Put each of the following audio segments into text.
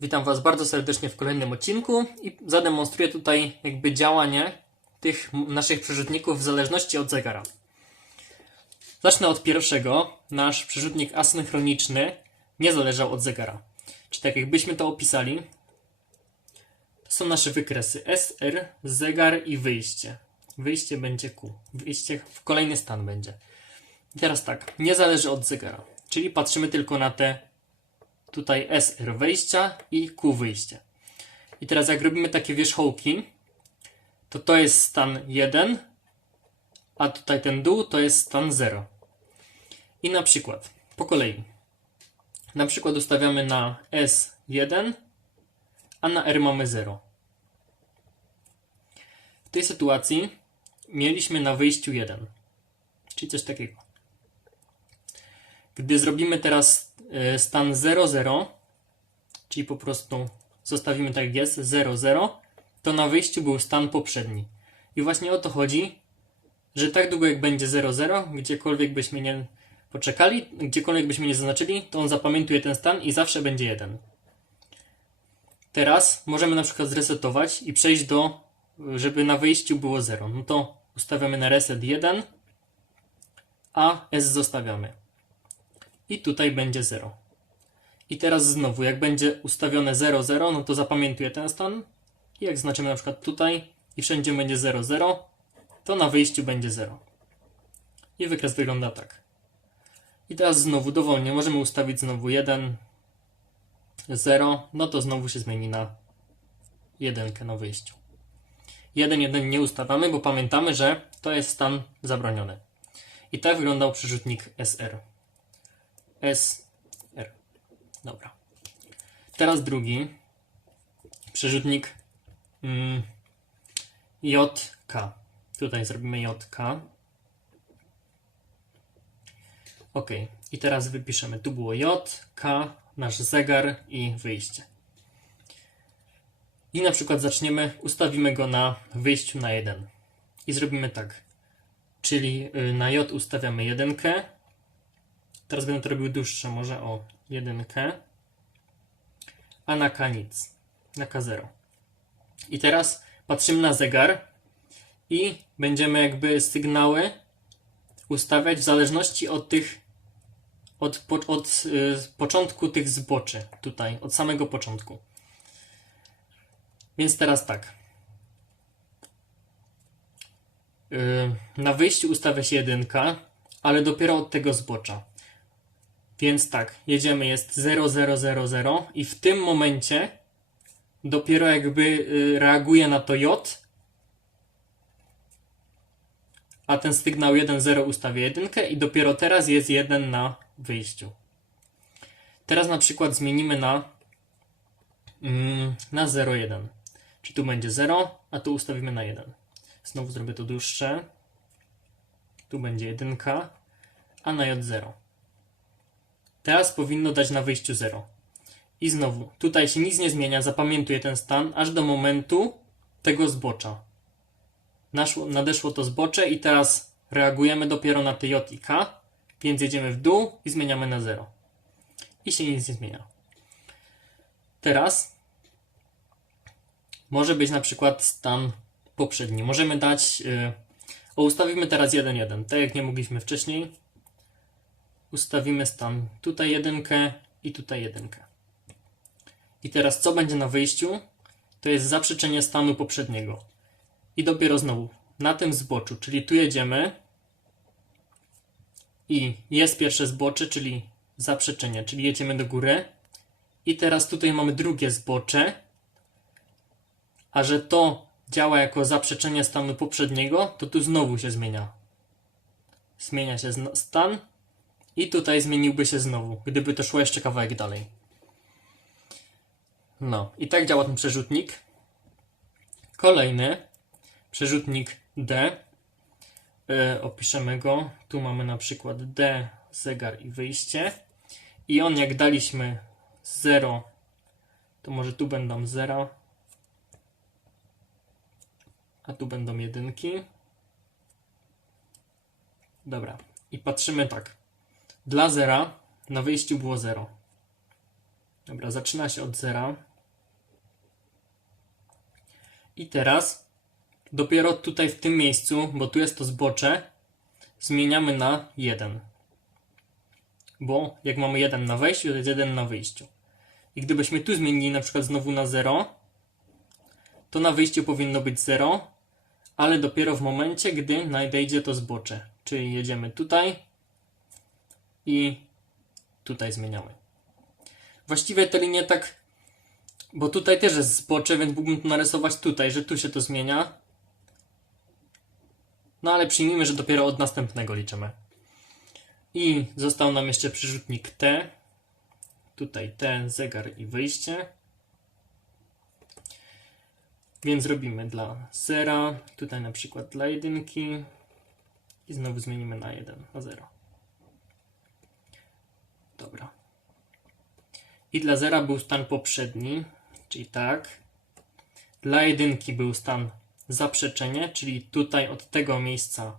Witam Was bardzo serdecznie w kolejnym odcinku i zademonstruję tutaj jakby działanie tych naszych przerzutników w zależności od zegara. Zacznę od pierwszego. Nasz przerzutnik asynchroniczny nie zależał od zegara. Czy tak jakbyśmy to opisali, to są nasze wykresy SR, zegar i wyjście. Wyjście będzie Q. Wyjście w kolejny stan będzie. I teraz tak, nie zależy od zegara. Czyli patrzymy tylko na te tutaj SR wejścia i Q wyjście. I teraz jak robimy takie wierzchołki, to to jest stan 1, a tutaj ten dół to jest stan 0. I na przykład, po kolei. Na przykład ustawiamy na S1, a na R mamy 0. W tej sytuacji mieliśmy na wyjściu 1, czyli coś takiego. Gdy zrobimy teraz e, stan 00, czyli po prostu zostawimy tak jak jest 00, to na wyjściu był stan poprzedni. I właśnie o to chodzi, że tak długo jak będzie 00, gdziekolwiek byśmy nie poczekali, gdziekolwiek byśmy nie zaznaczyli, to on zapamiętuje ten stan i zawsze będzie 1. Teraz możemy na przykład zresetować i przejść do, żeby na wyjściu było 0. No to ustawiamy na reset 1, a S zostawiamy i tutaj będzie 0. I teraz znowu, jak będzie ustawione 0, 0, no to zapamiętuje ten stan. I jak znaczymy na przykład tutaj i wszędzie będzie 0, 0, to na wyjściu będzie 0. I wykres wygląda tak. I teraz znowu dowolnie możemy ustawić znowu 1, 0, no to znowu się zmieni na 1 na wyjściu. 1, 1 nie ustawiamy, bo pamiętamy, że to jest stan zabroniony. I tak wyglądał przerzutnik SR. S, R. Dobra. Teraz drugi przerzutnik mm, JK. Tutaj zrobimy JK. Ok. I teraz wypiszemy. Tu było J, K, nasz zegar i wyjście. I na przykład zaczniemy, ustawimy go na wyjściu na 1. I zrobimy tak. Czyli y, na J ustawiamy jedynkę, Teraz będę to robił dłuższe, może o jedynkę, a na K nic, na K0. I teraz patrzymy na zegar i będziemy jakby sygnały ustawiać w zależności od tych, od, po, od y, początku tych zboczy, tutaj, od samego początku. Więc teraz tak. Y, na wyjściu ustawia się jedynka, ale dopiero od tego zbocza. Więc tak, jedziemy, jest 0000 i w tym momencie dopiero jakby y, reaguje na to J, a ten sygnał 1.0 ustawia jedynkę i dopiero teraz jest 1 na wyjściu. Teraz na przykład zmienimy na, mm, na 0,1. Czyli tu będzie 0, a tu ustawimy na 1. Znowu zrobię to dłuższe. Tu będzie jedynka, a na J 0. Teraz powinno dać na wyjściu 0. I znowu, tutaj się nic nie zmienia, zapamiętuję ten stan, aż do momentu tego zbocza. Naszło, nadeszło to zbocze i teraz reagujemy dopiero na te J i K, więc jedziemy w dół i zmieniamy na 0. I się nic nie zmienia. Teraz może być na przykład stan poprzedni. Możemy dać, yy, o ustawimy teraz 1.1, tak jak nie mogliśmy wcześniej, ustawimy stan tutaj jedynkę i tutaj jedynkę. I teraz co będzie na wyjściu? To jest zaprzeczenie stanu poprzedniego. I dopiero znowu na tym zboczu, czyli tu jedziemy i jest pierwsze zbocze, czyli zaprzeczenie, czyli jedziemy do góry. I teraz tutaj mamy drugie zbocze, a że to działa jako zaprzeczenie stanu poprzedniego, to tu znowu się zmienia. Zmienia się stan i tutaj zmieniłby się znowu, gdyby to szło jeszcze kawałek dalej. No, i tak działa ten przerzutnik. Kolejny przerzutnik D. E, opiszemy go. Tu mamy na przykład D, zegar i wyjście. I on jak daliśmy 0, to może tu będą 0, a tu będą jedynki. Dobra, i patrzymy tak. Dla zera na wyjściu było 0. Dobra, zaczyna się od zera. I teraz dopiero tutaj w tym miejscu, bo tu jest to zbocze, zmieniamy na 1. Bo jak mamy 1 na wejściu, to jest 1 na wyjściu. I gdybyśmy tu zmienili na przykład znowu na 0, to na wyjściu powinno być 0, ale dopiero w momencie, gdy nadejdzie to zbocze. Czyli jedziemy tutaj i tutaj zmieniamy. Właściwie te linie tak, bo tutaj też jest zbocze, więc mógłbym to narysować tutaj, że tu się to zmienia. No ale przyjmijmy, że dopiero od następnego liczymy. I został nam jeszcze przyrzutnik T. Tutaj T, zegar i wyjście. Więc robimy dla zera, tutaj na przykład dla jedynki i znowu zmienimy na 1, na 0. Dobra. I dla zera był stan poprzedni, czyli tak. Dla jedynki był stan zaprzeczenie, czyli tutaj od tego miejsca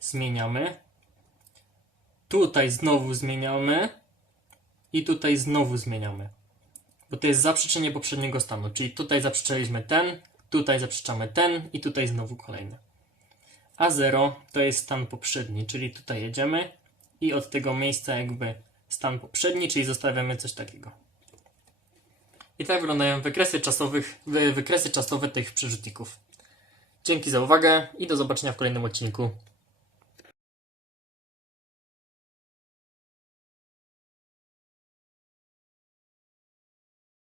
zmieniamy. Tutaj znowu zmieniamy i tutaj znowu zmieniamy. Bo to jest zaprzeczenie poprzedniego stanu, czyli tutaj zaprzeczaliśmy ten, tutaj zaprzeczamy ten i tutaj znowu kolejny. A 0 to jest stan poprzedni, czyli tutaj jedziemy i od tego miejsca jakby stan poprzedni, czyli zostawiamy coś takiego. I tak wyglądają wykresy, czasowych, wy- wykresy czasowe tych przerzutników. Dzięki za uwagę i do zobaczenia w kolejnym odcinku.